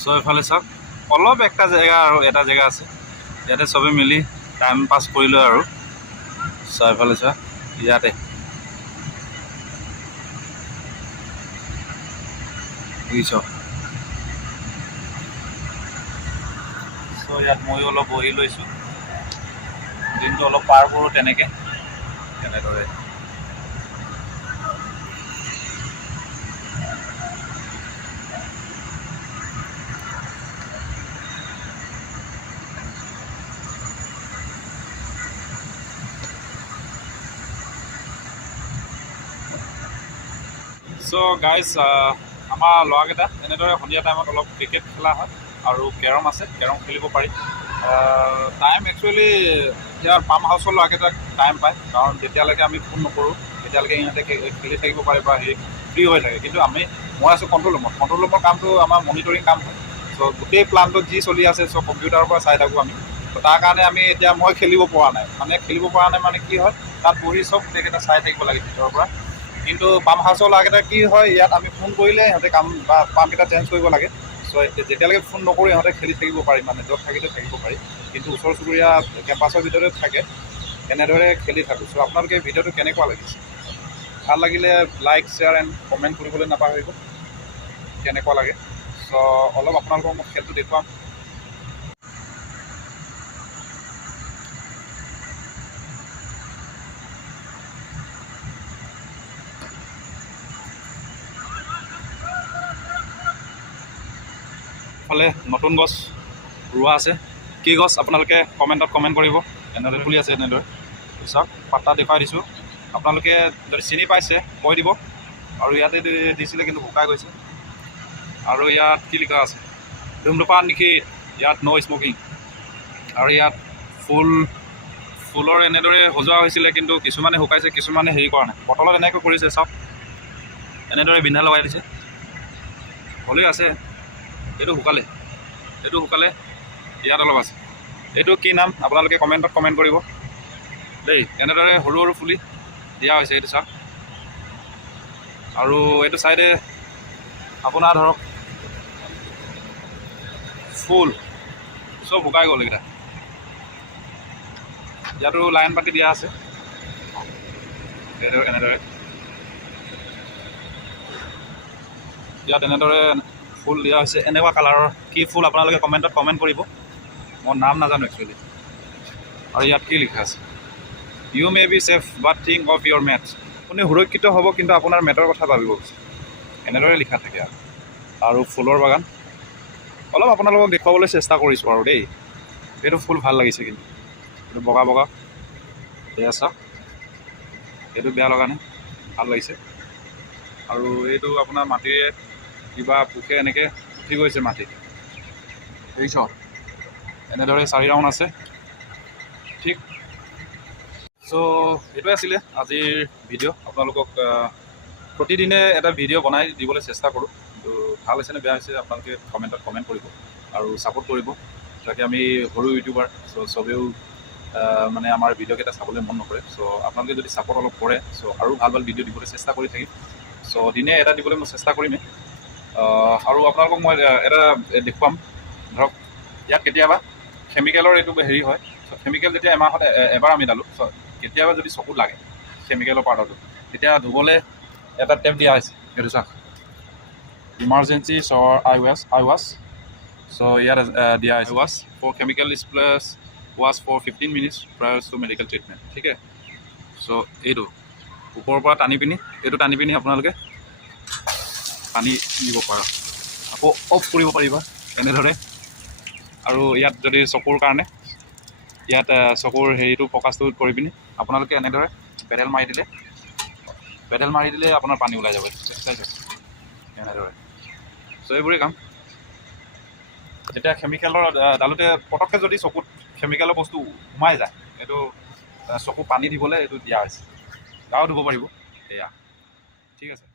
so এইফালে চাওক অলপ একটা জেগা আৰু এটা জেগা আছে ইয়াতে চবে মিলি টাইম পাছ কৰিলোঁ আৰু চ' এইফালে চোৱা ইয়াতে বুজিছ চ' ইয়াত ময়ো অলপ বহি লৈছোঁ দিনটো অলপ পাৰ কৰোঁ তেনেকৈ তেনেদৰে চ' গাইজ আমাৰ ল'ৰাকেইটা এনেদৰে সন্ধিয়া টাইমত অলপ ক্ৰিকেট খেলা হয় আৰু কেৰম আছে কেৰম খেলিব পাৰি টাইম একচুৱেলি ইয়াৰ পাম হাউচৰ ল'ৰাকেইটাক টাইম পায় কাৰণ যেতিয়ালৈকে আমি ফোন নকৰোঁ তেতিয়ালৈকে সিহঁতে খেলি থাকিব পাৰে বা হেৰি ফ্ৰী হৈ থাকে কিন্তু মই আছোঁ কণ্ট্ৰল ৰুমৰ কামটো আমাৰ মনিটৰিং কাম হয় চ' গোটেই প্লানটোত যি চলি আছে চ' কম্পিউটাৰৰ পৰা চাই থাকোঁ আমি ত' তাৰ কাৰণে আমি এতিয়া মই খেলিব পৰা নাই মানে কি হয় তাত বহি চব গোটেইকেইটা চাই থাকিব লাগে ভিতৰৰ পৰা কিন্তু পাম হাউচৰ ল'ৰাকেইটা কি হয় ইয়াত আমি ফোন কৰিলে সিহঁতে কাম বা পামকেইটা চেঞ্জ কৰিব লাগে চ' যেতিয়ালৈকে ফোন নকৰোঁ ইহঁতে খেলি থাকিব পাৰি মানে য'ত থাকিলে থাকিব পাৰি কিন্তু ওচৰ চুবুৰীয়া কেম্পাছৰ ভিতৰতে থাকে এনেদৰে খেলি থাকোঁ চ' আপোনালোকে ভিডিঅ'টো কেনেকুৱা লাগিছে ভাল লাগিলে লাইক শ্বেয়াৰ এণ্ড কমেণ্ট কৰিবলৈ নাপাহৰিব কেনেকুৱা লাগে চ' অলপ আপোনালোকক মই খেলটো দেখুৱাম ফালে নতুন গছ ৰোৱা আছে কি গছ আপোনালোকে কমেণ্টত কমেণ্ট কৰিব এনেদৰে ফুলি আছে এনেদৰে চাওক পাত্তা দেখুৱাই দিছোঁ আপোনালোকে যদি চিনি পাইছে কৈ দিব আৰু ইয়াতে দিছিলে কিন্তু শুকাই গৈছে আৰু ইয়াত কি লিখা আছে ধূমধুপান নিষিদ্ধ ইয়াত ন' স্মকিং আৰু ইয়াত ফুলৰ এনেদৰে সজোৱা হৈছিলে কিন্তু কিছুমানে শুকাইছে কিছুমানে হেৰি কৰা নাই বটলত এনেকৈ কৰিছে চাওক এনেদৰে বিন্ধা লগাই দিছে হ'লেও আছে এইটো শুকালে ইয়াত অলপ আছে এইটো কি নাম আপোনালোকে কমেণ্টত কমেণ্ট কৰিব দেই এনেদৰে সৰু সৰু ফুলি দিয়া হৈছে এইটো চাওক আৰু এইটো চাইডে আপোনাৰ ধৰক ফুল চব শুকাই গ'ল এইকেইটা ইয়াতো লাইন পাতি দিয়া আছে এনেদৰে ইয়াত এনেদৰে ফুল দিয়া হৈছে এনেকুৱা কালাৰৰ কি ফুল আপোনালোকে কমেণ্টত কমেণ্ট কৰিব মই নাম নাজানো একচুৱেলি আৰু ইয়াত কি লিখা আছে you may be safe but think of your mate আপুনি সুৰক্ষিত হ'ব কিন্তু আপোনাৰ মেটৰ কথা ভাবিব এনেদৰে লিখা থাকে আৰু ফুলৰ বাগান অলপ আপোনালোকক দেখুৱাবলৈ চেষ্টা কৰিছোঁ আৰু দেই এইটো ফুল ভাল লাগিছে কিন্তু এইটো বগা এয়া চাওক এইটো বেয়া লগা নাই ভাল লাগিছে আৰু এইটো আপোনাৰ মাটিৰে কিবা পোকে এনেকৈ উঠি গৈছে মাটিত এই চব এনেদৰে 4 ৰাউণ্ড আছে ঠিক চ' এইটোৱে আছিলে আজিৰ ভিডিঅ' আপোনালোকক প্ৰতিদিনে এটা ভিডিঅ' বনাই দিবলৈ চেষ্টা কৰোঁ কিন্তু ভাল হৈছেনে বেয়া হৈছে আপোনালোকে কমেণ্টত কমেণ্ট কৰিব আৰু ছাপোৰ্ট কৰিব যাতে আমি সৰু ইউটিউবাৰ চ' চবেও মানে আমাৰ ভিডিঅ'কেইটা চাবলৈ মন নকৰে চ' আপোনালোকে যদি ছাপোৰ্ট অলপ কৰে চ' আৰু ভাল ভিডিঅ' দিবলৈ চেষ্টা কৰি থাকিম চ' দিনে এটা দিবলৈ মই চেষ্টা কৰিমেই আৰু আপোনালোকক মই এটা দেখুৱাম ধৰক ইয়াত কেতিয়াবা কেমিকেলৰ এইটো হেৰি হয় চ' কেমিকেল যেতিয়া এমাহত এবাৰ আমি ডালোঁ চ' কেতিয়াবা যদি চকুত লাগে কেমিকেলৰ পাউডাৰটো তেতিয়া ধুবলৈ এটা টেপ দিয়া হৈছে এইটো চাওক ইমাৰ্জেঞ্চি চ' আই ৱাছ চ' ইয়াত দিয়া হৈছে wash for chemical splash wash for 15 minutes prior to medical treatment ঠিক আছে চ' এইটো ওপৰৰ পৰা টানি পিনি আপোনালোকে পানী দিব পাৰা আকৌ অফ কৰিব পাৰিবা এনেদৰে আৰু ইয়াত যদি চকুৰ কাৰণে ইয়াত চকুৰ হেৰিটো ফ'কাছটো কৰি পিনি আপোনালোকে এনেদৰে পেডেল মাৰি দিলে আপোনাৰ পানী ওলাই যাব এনেদৰে চ' এইবোৰেই কাম যেতিয়া কেমিকেলৰ ডালোতে পটককৈ যদি চকুত কেমিকেলৰ বস্তু সোমাই যায় এইটো চকু পানী দিবলৈ এইটো দিয়া হৈছে গাও ধুব পাৰিব এয়া ঠিক আছে